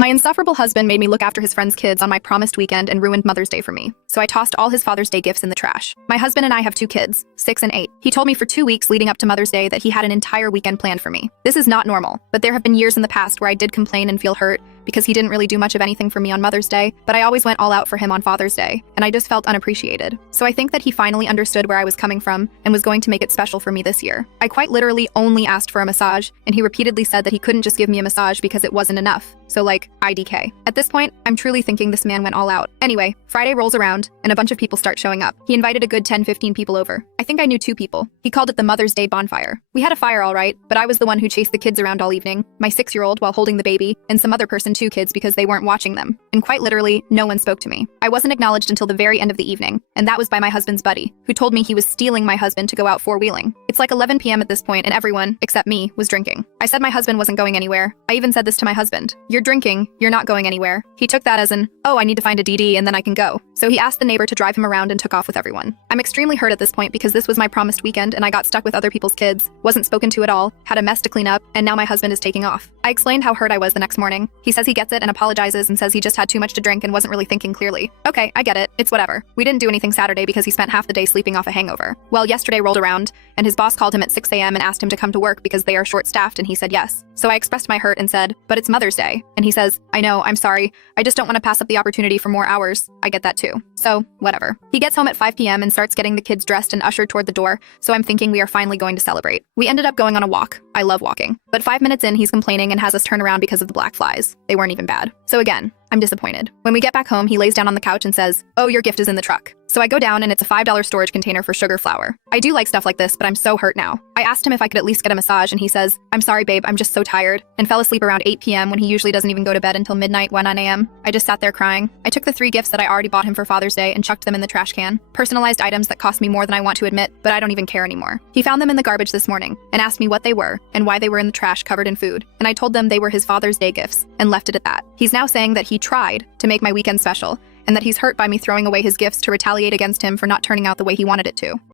My insufferable husband made me look after his friend's kids on my promised weekend and ruined Mother's Day for me, so I tossed all his Father's Day gifts in the trash. My husband and I have 2 kids, 6 and 8. He told me for 2 weeks leading up to Mother's Day that he had an entire weekend planned for me. This is not normal, but there have been years in the past where I did complain and feel hurt because he didn't really do much of anything for me on Mother's Day, but I always went all out for him on Father's Day, and I just felt unappreciated. So I think that he finally understood where I was coming from and was going to make it special for me this year. I quite literally only asked for a massage, and he repeatedly said that he couldn't just give me a massage because it wasn't enough. So like, IDK. At this point, I'm truly thinking this man went all out. Anyway, Friday rolls around, and a bunch of people start showing up. He invited a good 10-15 people over. I think I knew 2 people. He called it the Mother's Day bonfire. We had a fire all right, but I was the one who chased the kids around all evening, my 6-year-old while holding the baby, and some other person 2 kids because they weren't watching them. And quite literally, no one spoke to me. I wasn't acknowledged until the very end of the evening, and that was by my husband's buddy, who told me he was stealing my husband to go out 4-wheeling. It's like 11 p.m. at this point, and everyone, except me, was drinking. I said my husband wasn't going anywhere. I even said this to my husband. You're drinking, you're not going anywhere. He took that as an, oh, I need to find a DD and then I can go. So he asked the neighbor to drive him around and took off with everyone. I'm extremely hurt at this point because this was my promised weekend and I got stuck with other people's kids, wasn't spoken to at all, had a mess to clean up, and now my husband is taking off. I explained how hurt I was the next morning. He says he gets it and apologizes and says he just had too much to drink and wasn't really thinking clearly. Okay, I get it. It's whatever. We didn't do anything Saturday because he spent half the day sleeping off a hangover. Well, yesterday rolled around and his boss called him at 6 a.m. and asked him to come to work because they are short-staffed and he said yes. So I expressed my hurt and said, but it's Mother's Day. And he says, I know, I'm sorry. I just don't want to pass up the opportunity for more hours. I get that too. So, whatever. He gets home at 5 p.m. and starts getting the kids dressed and ushered toward the door, so I'm thinking we are finally going to celebrate. We ended up going on a walk. I love walking. But 5 minutes in, he's complaining and has us turn around because of the black flies. They weren't even bad. So again, I'm disappointed. When we get back home, he lays down on the couch and says, oh, your gift is in the truck. So I go down and it's a $5 storage container for sugar flour. I do like stuff like this, but I'm so hurt now. I asked him if I could at least get a massage and he says, I'm sorry, babe, I'm just so tired, and fell asleep around 8 p.m. when he usually doesn't even go to bed until midnight, 1 a.m. I just sat there crying. I took the 3 gifts that I already bought him for Father's Day and chucked them in the trash can. Personalized items that cost me more than I want to admit, but I don't even care anymore. He found them in the garbage this morning and asked me what they were and why they were in the trash covered in food. And I told them they were his Father's Day gifts and left it at that. He's now saying that he tried to make my weekend special and that he's hurt by me throwing away his gifts to retaliate against him for not turning out the way he wanted it to.